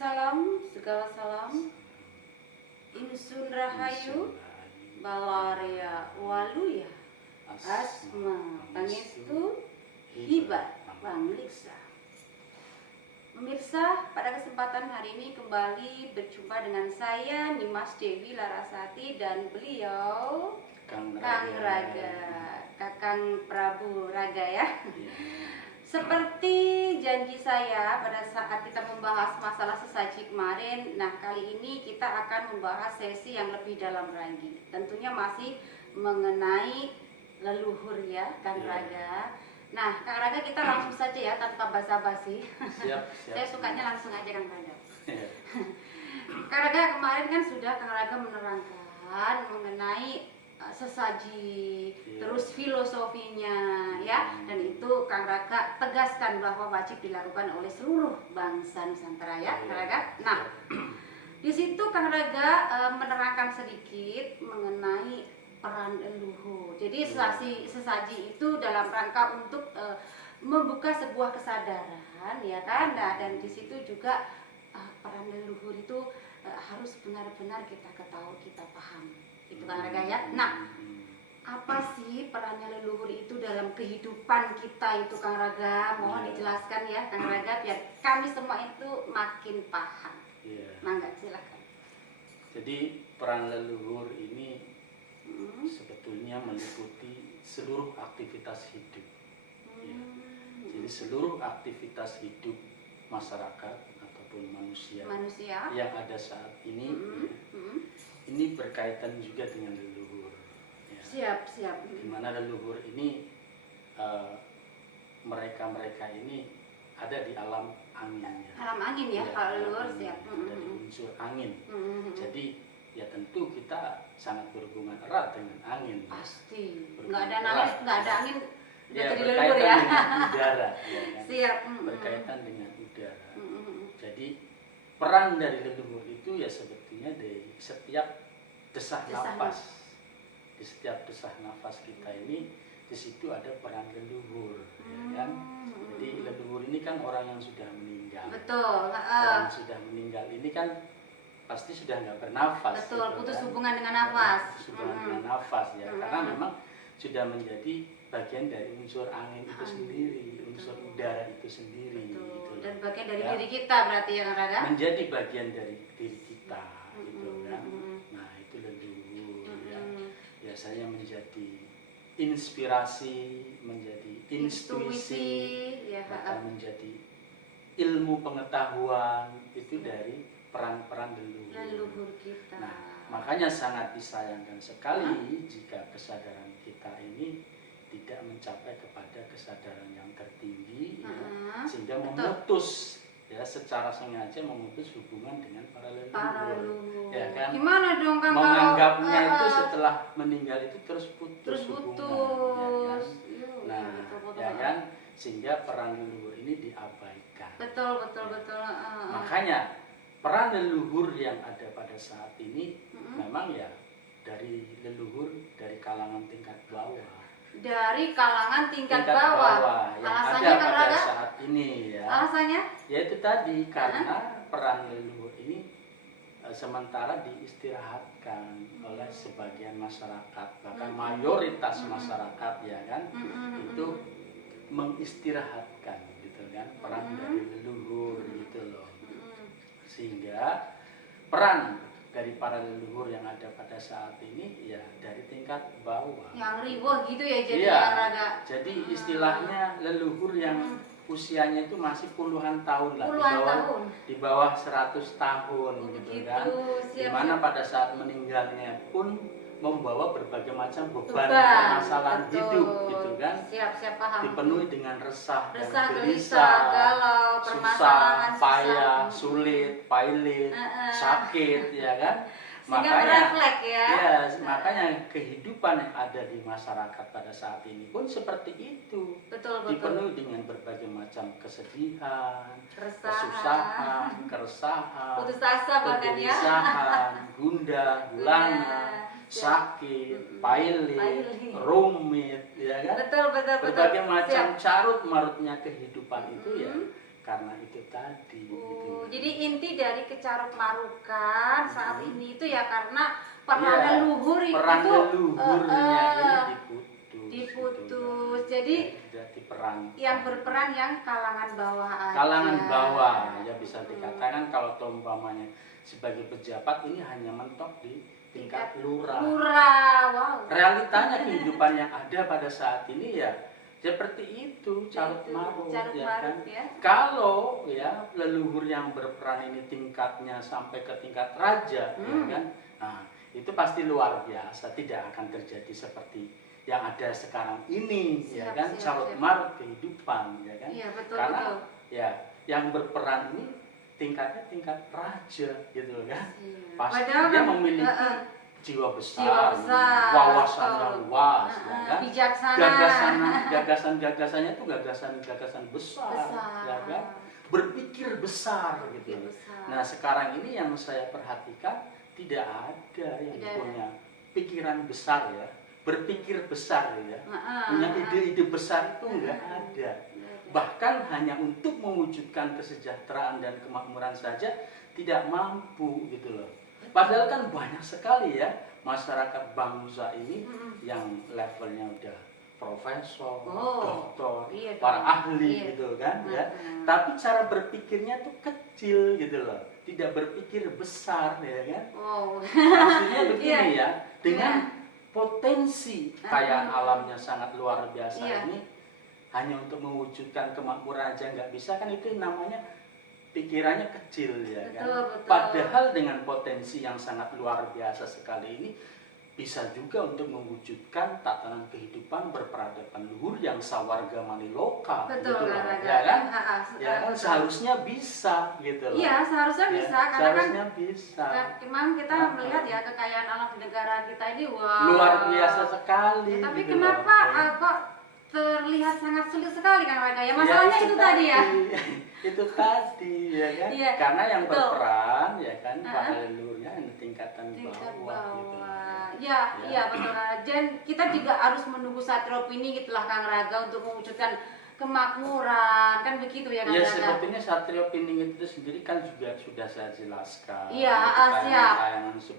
Salam, segala salam. Insun Rahayu, Balaria Waluya, Asma Pangestu, Hibat Pangliksa. Pemirsa, pada kesempatan hari ini kembali berjumpa dengan saya Nimas Dewi Larasati dan beliau Kang Raga, Kakang Prabu Raga ya. Seperti janji saya pada saat kita membahas masalah sesaji kemarin, nah kali ini kita akan membahas sesi yang lebih dalam lagi. Tentunya masih mengenai leluhur ya, Kang Raga. Nah, Kang Raga kita langsung saja ya tanpa basa-basi. Siap. Saya sukanya langsung aja Kang Raga. Kang Raga kemarin kan sudah Kang Raga menerangkan mengenai sesaji, terus filosofinya ya, dan itu Kang Raga tegaskan bahwa wajib dilakukan oleh seluruh bangsa Nusantara ya, Kang Raga. Nah, di situ Kang Raga menerangkan sedikit mengenai peran leluhur. Jadi sesaji itu dalam rangka untuk membuka sebuah kesadaran ya kan. Nah, dan di situ juga peran leluhur itu harus benar-benar kita ketahui, kita paham. Itu Kang Raga ya. Nah, apa sih perannya leluhur itu dalam kehidupan kita itu Kang Raga? Mohon dijelaskan ya Kang Raga biar kami semua itu makin paham. Mangga silakan. Jadi peran leluhur ini sebetulnya meliputi seluruh aktivitas hidup. Jadi seluruh aktivitas hidup masyarakat ataupun manusia yang ada saat ini ini berkaitan juga dengan leluhur. Siap. Dimana leluhur ini mereka ini ada di alam angin ya. Alam angin ya, kalau leluhur siap. Ada di unsur angin. Jadi ya tentu kita sangat berhubungan erat dengan angin. Pasti. Nggak ada angin Ya, jadi leluhur ya. dengan udara. Ya, kan? Siap. Berkaitan dengan udara. Jadi peran dari leluhur itu ya sebetulnya dari setiap desah nafas. Di setiap desah nafas kita ini di situ ada peran leluhur, ya kan? Jadi leluhur ini kan orang yang sudah meninggal. Betul. Orang yang sudah meninggal ini kan pasti sudah nggak bernafas. Betul, gitu, putus kan? hubungan dengan nafas. Putus hubungan dengan nafas ya, karena memang sudah menjadi bagian dari unsur angin itu sendiri, unsur udara itu sendiri. Gitu. Dan bagian dari diri kita berarti ya Kang Raga? Menjadi bagian dari diri kita, gitu kan. Nah itu leluhur ya. Biasanya menjadi inspirasi, menjadi intuisi, bahkan menjadi ilmu pengetahuan itu dari peran-peran leluhur kita. Nah, makanya sangat disayangkan sekali jika kesadaran kita ini tidak mencapai kepada kesadaran yang tertinggi ya, sehingga memutus ya secara sengaja memutus hubungan dengan para leluhur. Ya kan? Gimana dong Kang? Menganggapnya itu setelah meninggal itu terus putus hubungan. Ya kan? Nah, ya kan? Sehingga peran leluhur ini diabaikan. Betul. Makanya peran leluhur yang ada pada saat ini memang ya dari leluhur dari kalangan tingkat bawah. Dari kalangan tingkat bawah. Yang Alasannya ada Kang pada Raga? saat ini ya. Alasannya? Yaitu tadi karena peran leluhur ini sementara diistirahatkan oleh sebagian masyarakat, bahkan mayoritas masyarakat ya kan, itu mengistirahatkan gitu kan peran dari leluhur gitu loh. Sehingga peran dari para leluhur yang ada pada saat ini ya dari tingkat bawah. Yang ribuh gitu ya jadi Kang Raga. Jadi istilahnya leluhur yang usianya itu masih puluhan tahun lah, di bawah 100 tahun gitu kan. Dimana pada saat meninggalnya pun membawa berbagai macam beban permasalahan hidup gitu kan. Siap paham. Dipenuhi dengan resah dan gelisah, galau, permasalahan, susah, payah, sulit, pailit, sakit ya kan. Makanya kehidupan yang ada di masyarakat pada saat ini pun seperti itu. Betul. Dipenuhi dengan berbagai macam kesedihan, kesusahan, keresahan, putus asa bahkan ya. Kegelisahan, gundah, gulana, sakit, pailit, rumit, ya kan? Betul. Berbagai macam carut marutnya kehidupan itu ya karena itu tadi. Gitu. Jadi inti dari Kecarut Marukan saat ini itu ya karena peran Iya, leluhur peran itu leluhurnya ini diputus. Gitu. Jadi peran yang berperan yang kalangan bawah aja. Kalangan bawah ya bisa dikatakan kalau umpamanya sebagai pejabat ini hanya mentok di tingkat lurah. Wow. Realitanya kehidupan yang ada pada saat ini ya seperti itu, carut marut Carut ya marut, kan. ya. Kalau ya leluhur yang berperan ini tingkatnya sampai ke tingkat raja ya kan. Nah, itu pasti luar biasa, tidak akan terjadi seperti yang ada sekarang ini ya kan, carut marut kehidupan ya kan. Iya, betul, karena betul. ya yang berperan ini tingkatnya tingkat raja gitu kan. Pasti Padahal dia kan, memiliki jiwa besar, wawasannya luas ya kan. Bijaksana. Gagasan-gagasannya itu gagasan besar ya kan. Berpikir besar gitu. Nah, sekarang ini yang saya perhatikan tidak ada yang punya pikiran besar ya. Berpikir besar ya, punya ide-ide besar itu enggak ada. Bahkan hanya untuk mewujudkan kesejahteraan dan kemakmuran saja tidak mampu gitu loh. Padahal kan banyak sekali ya masyarakat bangsa ini yang levelnya udah profesor, doktor, para ahli gitu kan ya. Tapi cara berpikirnya tuh kecil gitu loh, tidak berpikir besar ya kan. Maksudnya begini ya, dengan potensi kekayaan alamnya sangat luar biasa ini hanya untuk mewujudkan kemakmuran aja nggak bisa kan, itu namanya pikirannya kecil ya kan. Betul. Padahal dengan potensi yang sangat luar biasa sekali ini bisa juga untuk mewujudkan tatanan kehidupan berperadaban luhur yang sawarga maniloka. Betul, gitu kan? Ya kan? Ya kan, seharusnya bisa gitu loh. Iya, seharusnya ya, bisa karena seharusnya kan bisa. memang kita melihat ya kekayaan alam di negara kita ini luar biasa sekali. Ya, tapi gitu kenapa loh, kok terlihat sangat sulit sekali kan Raka ya? Masalahnya itu tadi ya. Itu tadi ya kan. Iya, karena yang betul. berperan ya kan para leluhurnya di tingkatan bawah gitu. Iya betul. Dan kita juga harus menunggu Satrio Pining gitulah Kang Raga untuk mewujudkan kemakmuran, kan begitu ya Kang Ya, Raga? sebetulnya Satrio Pining itu sendiri kan juga sudah saya jelaskan. Iya, siap.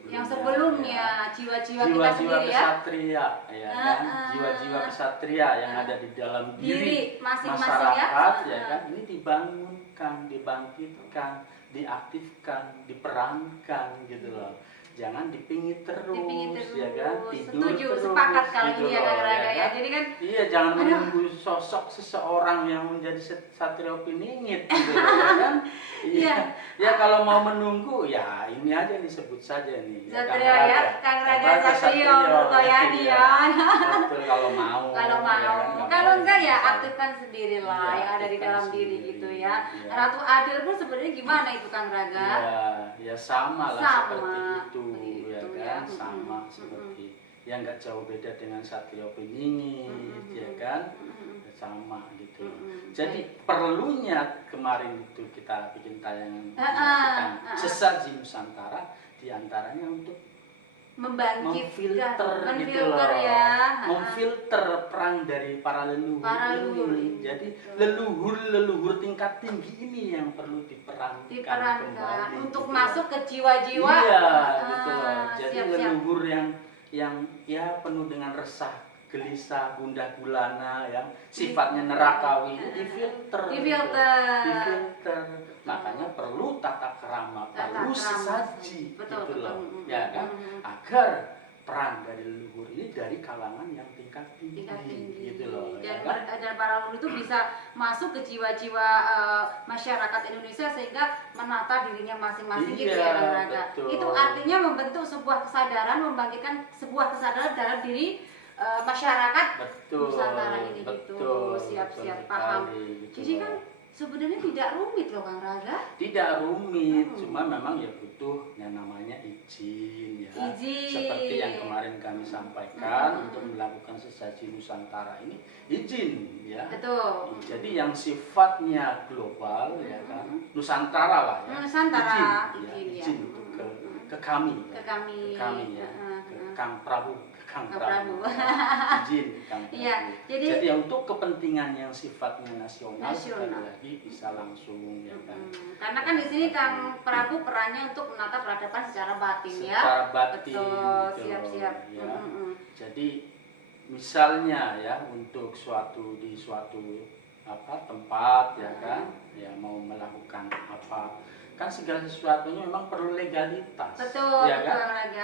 Yang sebelumnya jiwa-jiwa kita sendiri ya. Kesatria ya kan, jiwa-jiwa kesatria yang ada di dalam diri masing-masing masyarakat ya kan, ini dibangunkan, dibangkitkan, diaktifkan, diperankan gitu loh. Jangan dipingit terus ya kan, tidur Setuju, terus. sepakat kali gitu ini ya loh, Kang Raga ya ya. kan? Jadi kan Iya, jangan menunggu sosok seseorang yang menjadi Satrio Piningit gitu ya kan. Iya. Ya kalau mau menunggu ya ini aja disebut saja nih. Satrio ya, Kang Raga Satrio Nurtoyani ya. Betul, kalau mau. Kalau mau, ya kan? kalau enggak ya bisa. aktifkan sendirilah Iya, yang ada di dalam aktifkan diri sendiri, gitu ya. iya. Ratu Adil pun sebenarnya gimana itu Kang Raga? Ya sama lah Sama, seperti itu ya begitu kan, ya. sama seperti yang nggak jauh beda dengan Satrio Piningit ya kan, sama gitu. Jadi perlunya kemarin itu kita bikin tayangan tentang sesaji Nusantara, diantaranya untuk memfilter gitu loh, ya. memfilter peran dari para leluhur ini. Jadi leluhur tingkat tinggi ini yang perlu diperankan kembali, untuk gitu masuk ke jiwa-jiwa. Iya, gitu loh. Jadi siap. leluhur yang ya penuh dengan resah, gelisah, gundah gulana, yang sifatnya nerakawi ini difilter. Makanya perlu tata kerama, perlu sesaji, betul, gitu loh, betul. ya kan, agar peran dari leluhur ini dari kalangan yang tingkat tinggi, gitu loh. Dan, ya kan? dan para leluhur itu bisa masuk ke jiwa-jiwa masyarakat Indonesia sehingga menata dirinya masing-masing gitu ya Kang Raga. Itu artinya membentuk sebuah kesadaran, membangkitkan sebuah kesadaran dalam diri masyarakat Nusantara ini gitu. Siap-siap paham. Gitu. Jadi kan sebenarnya tidak rumit loh Kang Raga. Tidak rumit, cuma memang ya butuh yang namanya izin ya. Seperti yang kemarin kami sampaikan, untuk melakukan sesaji Nusantara ini izin ya. Betul. Jadi yang sifatnya global ya kan, Nusantara lah ya. Nusantara izin untuk ke kami ya. Ke kami ya. Ke Kang Prabu, ke Kang Kang Prabu. Prabu. Izin Kang Prabu. Iya, jadi jadi untuk kepentingan yang sifatnya nasional, sekali Nasional. lagi bisa langsung ya kan. karena kan di sini Kang Prabu perannya untuk menata peradaban secara batin ya. Secara batin, Betul, gitu siap-siap. ya. Jadi misalnya ya untuk di suatu tempat ya kan, ya mau melakukan apa, kan segala sesuatunya memang perlu legalitas. Betul, ya betul kan? Kang Raga.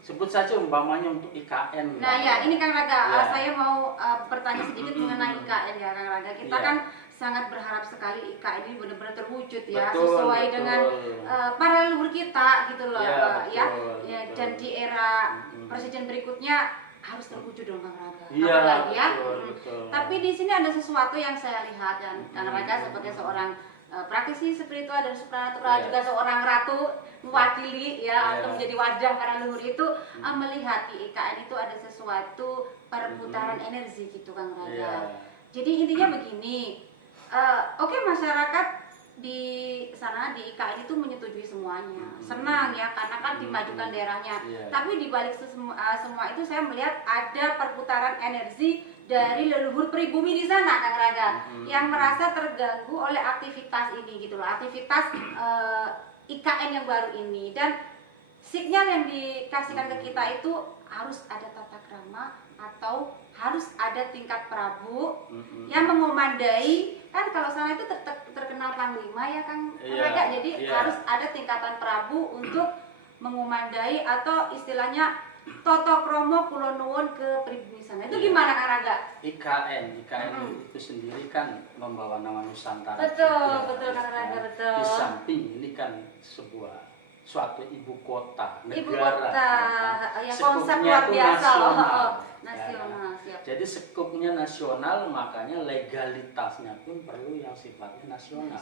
Sebut saja umpamanya untuk IKN. Nah ya, ini Kang Raga, Ya. saya mau bertanya sedikit mengenai IKN ya Kang Raga. Kita Ya. kan sangat berharap sekali IKN ini benar-benar terwujud ya, Betul, sesuai betul. dengan para leluhur kita gitu loh, Ya, ya. betul, Ya, betul. dan di era presiden berikutnya harus terwujud dong Kang Raga. Iya, Apalagi ya. betul, betul. Tapi di sini ada sesuatu yang saya lihat dan Kang Raga sebagai seorang praktisi spiritual dan supranatural, Iya. juga seorang ratu mewakili ya, Iya. atau menjadi wadah para leluhur itu melihat di IKN itu ada sesuatu perputaran energi gitu Kang Raga. Iya. Jadi intinya begini, oke, masyarakat di sana di IKN itu menyetujui semuanya, senang ya karena kan dimajukan daerahnya. Iya. Tapi di balik semua itu saya melihat ada perputaran energi dari leluhur pribumi di sana Kang Raga, yang merasa terganggu oleh aktivitas ini gitu loh, aktivitas IKN yang baru ini. Dan sinyal yang dikasihkan ke kita itu harus ada tata krama atau harus ada tingkat Prabu yang mengomandai. Kan kalau sana itu terkenal Panglima ya Kang Raga, jadi harus ada tingkatan Prabu untuk mengomandai, atau istilahnya Toto Kromo Kulo Nuwun ke pribumi sana. Itu gimana Kang Raga? IKN itu sendiri kan membawa nama Nusantara. Betul, juga, betul Kang Raga, kan? betul. Di samping ini kan suatu ibu kota negara. Ibu kota, ya, konsep Sekupnya luar itu biasa loh. nasional. Nasional, siap. Jadi sekupnya nasional, makanya legalitasnya pun perlu yang sifatnya nasional.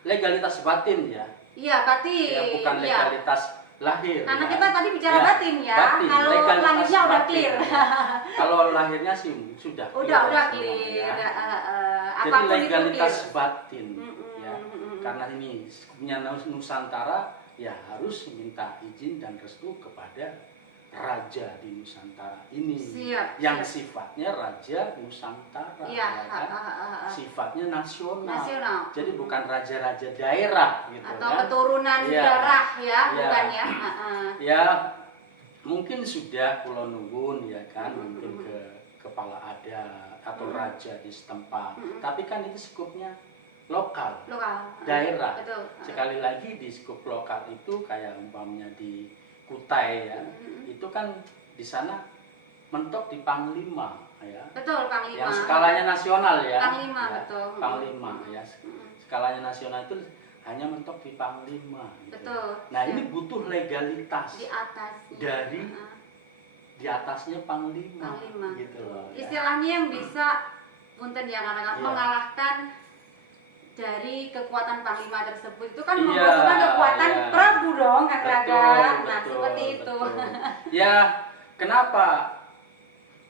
Legalitas batin ya. Iya, batin. Ya, bukan Iya. legalitas lahir. Karena ya. kita tadi bicara Ya, batin ya. batin, Kalau legalitas lahirnya udah batin. clear. Kalau lahirnya sih sudah Udah semua, clear. ya. Jadi Apapun itu legalitas clear. batin ya. Karena ini punya Nusantara, ya harus minta izin dan restu kepada raja di Nusantara ini. Siap, yang siap. sifatnya raja Nusantara, Iya, ya kan? Sifatnya nasional. Nasional. Jadi bukan raja-raja daerah gitu Atau kan. keturunan Iya. darah ya, Iya. bukan ya. Ya mungkin sudah Pulau Nuwun ya kan, mungkin ke kepala adat atau raja di setempat. Tapi kan itu skupnya lokal, Lokal. daerah. Betul. Sekali lagi di skup lokal itu kayak umpamanya di Kutai ya, itu kan di sana mentok di Panglima ya. Betul, Panglima. Yang skalanya nasional ya. Panglima, ya, betul. Panglima ya. Skalanya nasional itu hanya mentok di Panglima. Gitu. Betul. Nah Siap. ini butuh legalitas Di atas dari di atasnya Panglima, Panglima. gitu loh. Ya. Istilahnya yang bisa punten ya Iya. mengalahkan dari kekuatan Panglima tersebut itu kan Iya, membutuhkan kekuatan iya. Prabu dong Kang Raga. Nah, betul, seperti itu. betul. Ya, kenapa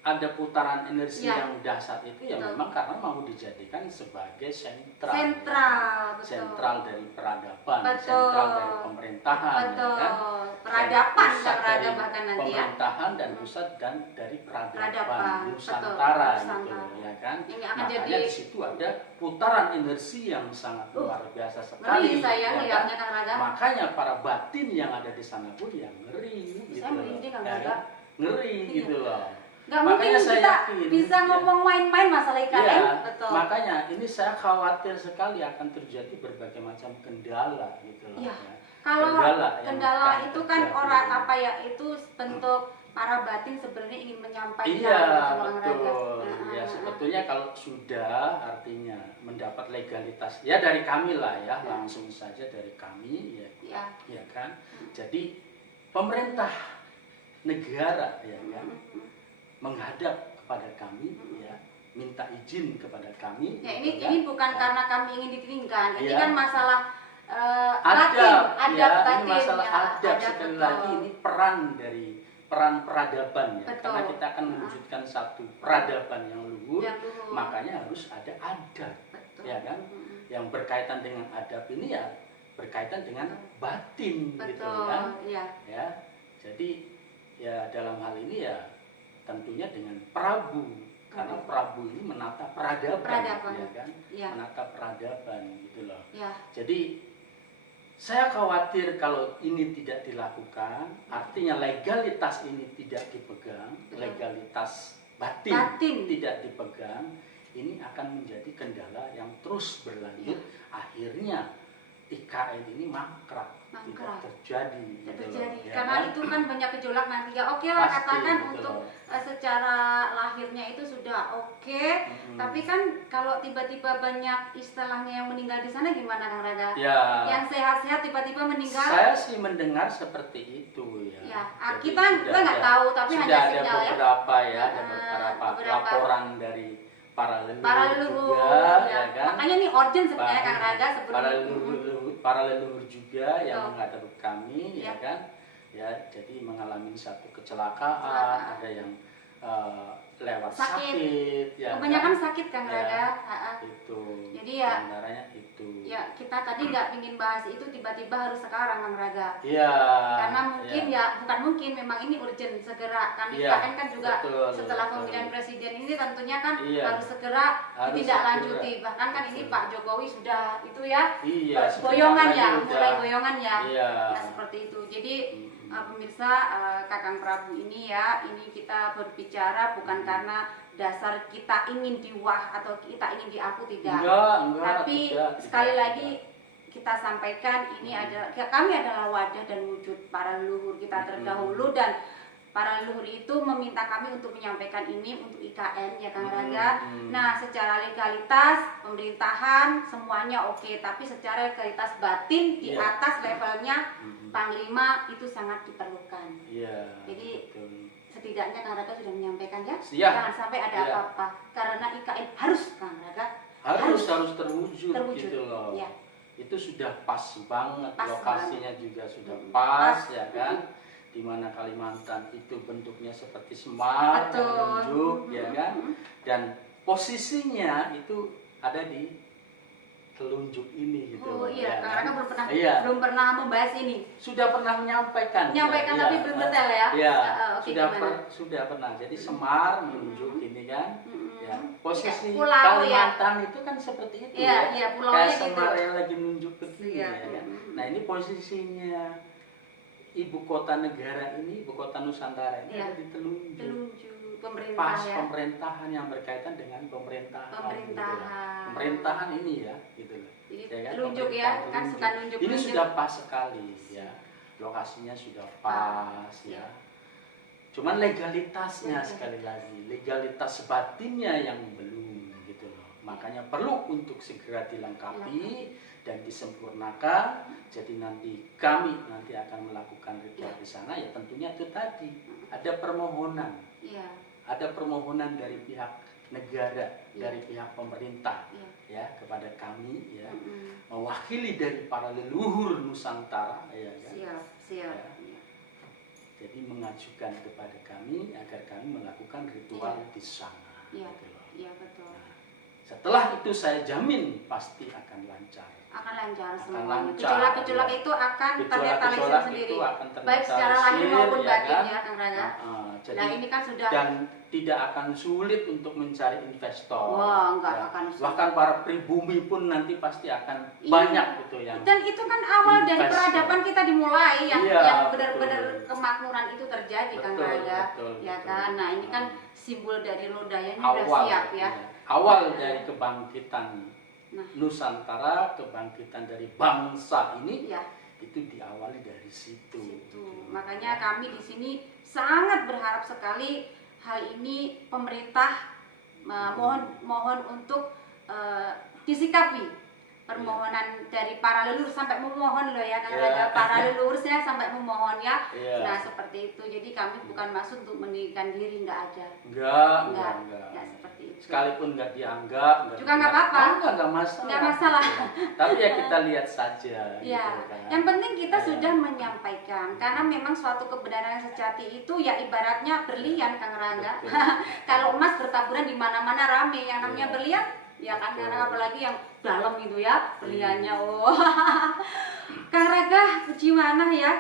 ada putaran energi Ya. yang dahsyat itu ya Betul. memang karena mau dijadikan sebagai sentral. Sentral, betul. Sentral dari peradaban, Betul. sentral dari pemerintahan, Betul. ya kan? Peradaban Dan pusat Kang Raga dari bahkan nanti ya. pemerintahan dan pusat dan dari peradaban, Peradaban, Nusantara betul, gitu Nusantara. ya kan. Ini akan Makanya jadi- di situ ada putaran energi yang sangat luar biasa sekali. Ngeri saya ya kan? melihatnya Kang Raga. Makanya para batin yang ada di sana pun yang ngeri gitu. Saya merinding Kang Ya Raga. kan? Ngeri Iya. gitu loh. Nggak mungkin Makanya saya kita yakin, bisa ya. ngomong main-main masalah IKN. Iya, Betul. makanya ini saya khawatir sekali akan terjadi berbagai macam kendala gitu loh. Iya. ya. Kalau yang kendala akan itu kan terjadi. orang apa ya, itu bentuk para batin sebenarnya ingin menyampaikan Iya, gitu, Kang Raga. betul. Ya sebetulnya kalau sudah artinya mendapat legalitas ya dari kami lah ya, langsung saja dari kami ya, Ya. ya kan. Jadi pemerintah negara ya kan menghadap kepada kami ya, minta izin kepada kami. Ya ini gitu kan. ini bukan karena kami ingin ditinggikan. Ini Iya. kan masalah Adab, adab ya, batin, ini masalah ya. adab Adab, sekali betul. lagi ini peran peradaban ya, Betul. karena kita akan mewujudkan satu peradaban yang luhur, Yang luhur. makanya harus ada adab, Betul. ya kan, yang berkaitan dengan adab ini ya berkaitan dengan batin gitu Betul. kan, Iya. ya, jadi ya dalam hal ini ya tentunya dengan Prabu, karena Prabu ini menata peradaban. Ya kan, ya. Menata peradaban gitu loh. Ya. Jadi saya khawatir kalau ini tidak dilakukan, artinya legalitas ini tidak dipegang, legalitas batin tidak dipegang, ini akan menjadi kendala yang terus berlanjut. Ya. Akhirnya IKN ini mangkrak. Tidak terjadi. Ya, karena kan? Itu kan banyak gejolak nanti ya. Oke lah, katakan untuk secara lahirnya itu sudah oke, tapi kan kalau tiba-tiba banyak istilahnya yang meninggal di sana gimana Kang Raga? Ya. Yang sehat-sehat tiba-tiba meninggal? Saya sih mendengar seperti itu ya. Ya, kita nggak tahu, tapi hanya sinyal ya. Ada beberapa laporan dari para leluhur juga, ya kan? Makanya ini urgent sebenarnya Kang Raga sebelum para leluhur juga yang menghadap kami, ya kan? Ya, jadi mengalami satu kecelakaan, ada yang lewat sakit ya. Kebanyakan sakit Kang Raga. Itu. Jadi ya. Antaranya itu. Ya, kita tadi nggak ingin bahas itu tiba-tiba harus sekarang Kang Raga. Iya. Karena mungkin bukan mungkin, memang ini urgent segera. Kami IKN kan juga setelah pemilihan presiden ini tentunya kan harus segera ditindaklanjuti. Bahkan kan ini Pak Jokowi sudah itu ya. Boyongan ya, mulai boyongan ya. Nah, seperti itu. Jadi pemirsa, Kakang Prabu ini ya, ini kita berbicara bukan karena dasar kita ingin diwah atau kita ingin diaku, tidak. Enggak, tapi sekali lagi kita sampaikan ini kami adalah wadah dan wujud para leluhur kita terdahulu, dan para leluhur itu meminta kami untuk menyampaikan ini untuk IKN ya Kang Raga. Nah, secara legalitas pemerintahan semuanya oke, tapi secara legalitas batin di atas levelnya Panglima itu sangat diperlukan. Jadi setidaknya Kang Raga sudah menyampaikan ya. Jangan sampai ada apa-apa, karena IKN harus Kang Raga harus terwujud gitu loh. Itu sudah pas banget, lokasinya juga sudah pas ya kan. Di mana Kalimantan itu bentuknya seperti semar menunjuk ya kan, dan posisinya itu ada di telunjuk ini gitu. Karena belum pernah membahas ini. Sudah pernah menyampaikan tapi belum detail ya. Sudah pernah. Jadi semar menunjuk ini kan. Ya, posisi pulau, Kalimantan itu kan seperti itu pulaunya kayak semar gitu. yang lagi nunjuk ke sini ya kan. Nah, ini posisinya ibu kota negara ini, ibu kota Nusantara ini ada di telunjuk pas pemerintahan yang berkaitan dengan pemerintahan. Pemerintahan ini ya, gitu loh. Jadi telunjuk ya, kan suka nunjuk. Ini sudah pas sekali ya, lokasinya sudah pas ya. Cuman legalitasnya sekali lagi, legalitas batinnya yang belum gitu loh. Makanya perlu untuk segera dilengkapi dan disempurnakan. Jadi kami nanti akan melakukan ritual di sana ya, tentunya itu tadi ada permohonan. Ada permohonan dari pihak negara, dari pihak pemerintah ya kepada kami ya, mewakili dari para leluhur Nusantara ya kan. Jadi mengajukan kepada kami agar kami melakukan ritual di sana. Betul. Nah, setelah itu saya jamin pasti akan lancar. Akan lancar semua. Gejolak-gejolak itu akan ternetralisir sendiri. Baik secara lahir maupun batin ya Kang Raga. Nah, ini kan sudah, dan tidak akan sulit untuk mencari investor. Enggak akan sulit. Bahkan para pribumi pun nanti pasti akan banyak gitu yang. Dan itu kan awal dari peradaban kita dimulai yang benar-benar kemakmuran itu terjadi Kang Raga. Kan. Nah, ini kan simbol dari lodaya ini sudah siap ya. Awal dari kebangkitan Nusantara, kebangkitan dari bangsa ini itu diawali dari situ. Makanya kami di sini sangat berharap sekali hal ini pemerintah mohon untuk disikapi permohonan dari para leluhur, sampai memohon loh ya, karena para leluhurnya sampai memohon ya. Nah, seperti itu. Jadi kami bukan maksud untuk meninggikan diri, enggak ada. Enggak seperti itu. Sekalipun enggak dianggap, juga enggak apa-apa. Enggak masalah. Enggak masalah. Tapi ya kita lihat saja. Gitu kan. Yang penting kita sudah menyampaikan, karena memang suatu kebenaran yang sejati itu ya ibaratnya berlian Kang Rangga. Kalau emas bertaburan di mana-mana rame, yang namanya berlian ya kan, karena apalagi yang dalam itu ya berliannya. Kang Raga, gimana ya,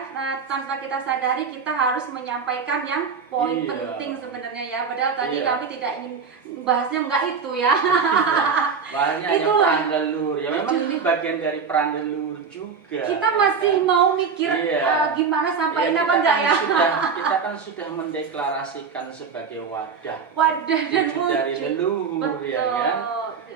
tanpa kita sadari kita harus menyampaikan yang poin Iya. penting sebenarnya ya. Padahal tadi Iya. kami tidak ingin bahasnya enggak itu ya. Bahannya hanya Itulah. peran leluhur. Ya memang ini bagian dari peran leluhur juga. Kita ya masih kan? mau mikir Iya. gimana sampaikan Iya, apa enggak ya. Kita kan sudah mendeklarasikan sebagai wadah. Wadah dan wujud dari wujud. leluhur ya kan.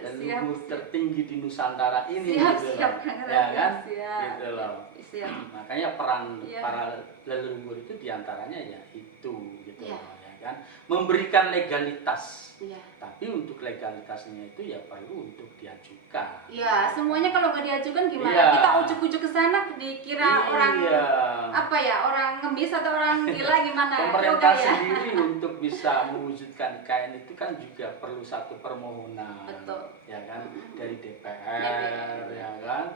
Siap, Leluhur siap. tertinggi di Nusantara ini Siap, gitu siap, loh. Kang Ya Raga, kan? siap. Gitu loh. Siap. Makanya peran Iya. para leluhur itu diantaranya ya itu gitu Iya. loh, ya kan. Memberikan legalitas. Iya. Tapi untuk legalitasnya itu ya perlu untuk diajukan. Ya, semuanya kalau nggak diajukan gimana? Iya. Kita ujuk-ujuk ke sana dikira orang Iya. apa ya? Orang ngemis atau orang gila gimana? Pemerintah Yoga ya. sendiri untuk bisa mewujudkan IKN itu kan juga perlu satu permohonan. Betul. Ya kan, dari DPR ya kan,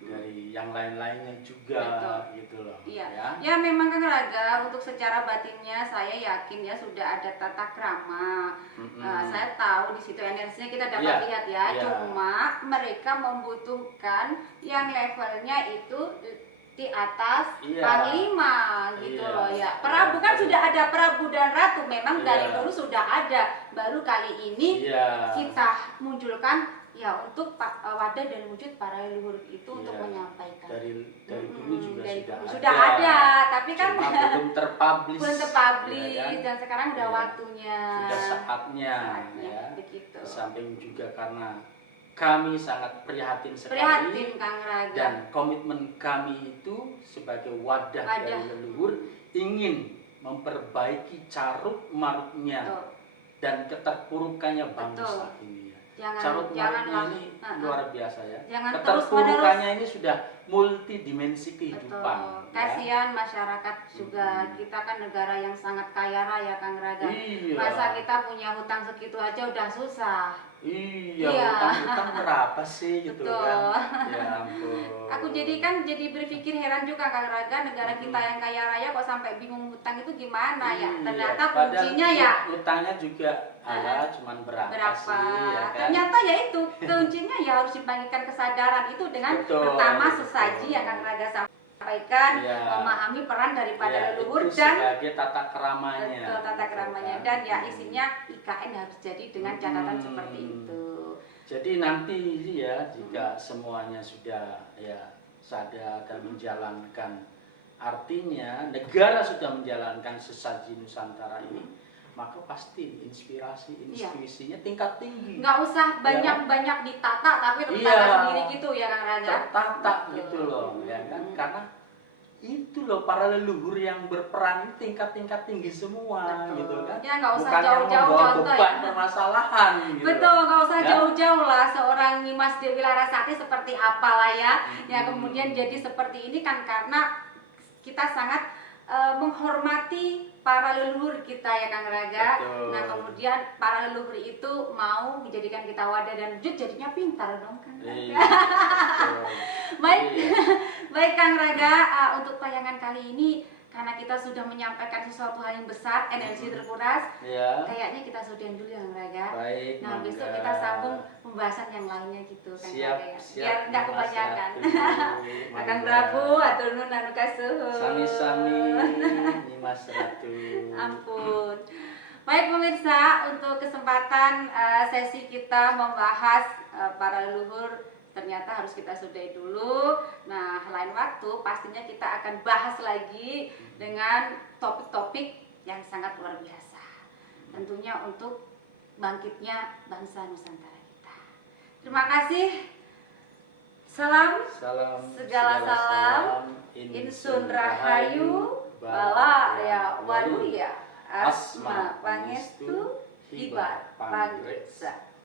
dari yang lain-lainnya juga. Betul. Gitu loh. Iya. Ya. Ya memang Kang Raga untuk secara batinnya saya yakin ya sudah ada tata krama. Saya tahu di situ energinya kita dapat Iya. lihat ya. Iya. Cuma mereka membutuhkan yang levelnya itu di atas Iya. panglima gitu Iya. loh ya. Prabu kan sudah ada Prabu dan Ratu, memang Iya. dari dulu sudah ada. Baru kali ini Iya. kita munculkan ya untuk wadah dan wujud para leluhur itu untuk Iya. menyampaikan. Dari dulu juga Dari sudah dulu ada. sudah ada, tapi kan Cuma belum terpublish. belum terpublish ya kan? dan sekarang udah Iya. waktunya. Sudah saatnya ya. Begitu. Di samping juga karena kami sangat prihatin sekali Prihatin Kang Raga. dan komitmen kami itu sebagai wadah Wadah. dari leluhur ingin memperbaiki carut marutnya Betul. dan keterpurukannya bangsa Betul. ini ya. Jangan- Carut janganlah, marutnya ini luar biasa ya. Jangan Keterpurukannya ini sudah multidimensi kehidupan. Betul. ya. Kasihan masyarakat juga. Kita kan negara yang sangat kaya raya Kang Raga. Iya. Masa kita punya hutang segitu aja udah susah. Iya, Iya. utang-utang berapa sih gitu Betul. kan? Ya ampun. Aku jadi berpikir heran juga Kang Raga, negara kita yang kaya raya kok sampai bingung hutang itu gimana ya? Iya, Ternyata padahal kuncinya ya utangnya juga cuman berapa berapa? sih ya kan? Ternyata ya itu kuncinya ya harus dibagikan kesadaran itu dengan Betul, pertama betul. sesaji yang Kang Raga sampaikan, Iya. memahami peran daripada Ya, leluhur itu dan sebagai tata keramanya. betul tata keramanya Gitu kan. dan ya isinya IKN harus jadi dengan catatan seperti itu. Jadi nanti ya jika semuanya sudah ya sadar dan menjalankan, artinya negara sudah menjalankan sesaji Nusantara ini, maka pasti inspirasinya tingkat tinggi. Nggak usah banyak-banyak ditata tapi tertata Iya. sendiri gitu ya Kang Raga. Tertata gitu loh, ya kan? Karena itu loh para leluhur yang berperan ini tingkat-tingkat tinggi semua. Betul. Gitu kan. Ya, nggak usah Bukan yang jauh-jauh membawa contoh beban ya. permasalahan gitu. Betul, nggak usah Ya. jauh-jauh lah seorang Nimas Dewi Larasati seperti apalah ya. Ya kemudian jadi seperti ini kan karena kita sangat menghormati para leluhur kita ya Kang Raga. Betul. Nah kemudian para leluhur itu mau menjadikan kita wadah dan wujud, jadinya pintar dong Kang Raga. Iya, betul. Baik, Iya. baik Kang Raga, untuk tayangan kali ini karena kita sudah menyampaikan sesuatu hal yang besar, energi terkuras, Ya. kayaknya kita sudahin dulu ya Kang Raga. Baik. Nah mangga. besok kita sambung pembahasan yang lainnya gitu Kang Siap, Raga ya. siap. Biar nggak Mas kebanyakan. Ratu. Kang Mangga. Prabu, atur nun anu kasuhun. Sami-sami Mas Ratu. Ampun. Baik pemirsa, untuk kesempatan sesi kita membahas para leluhur ternyata harus kita sudahi dulu. Nah, lain waktu pastinya kita akan bahas lagi dengan topik-topik yang sangat luar biasa. Tentunya untuk bangkitnya bangsa Nusantara kita. Terima kasih. Salam segala salam, Insun Rahayu, Bala ya Waluya, Asma Pangestu, Hibar Pangriksa.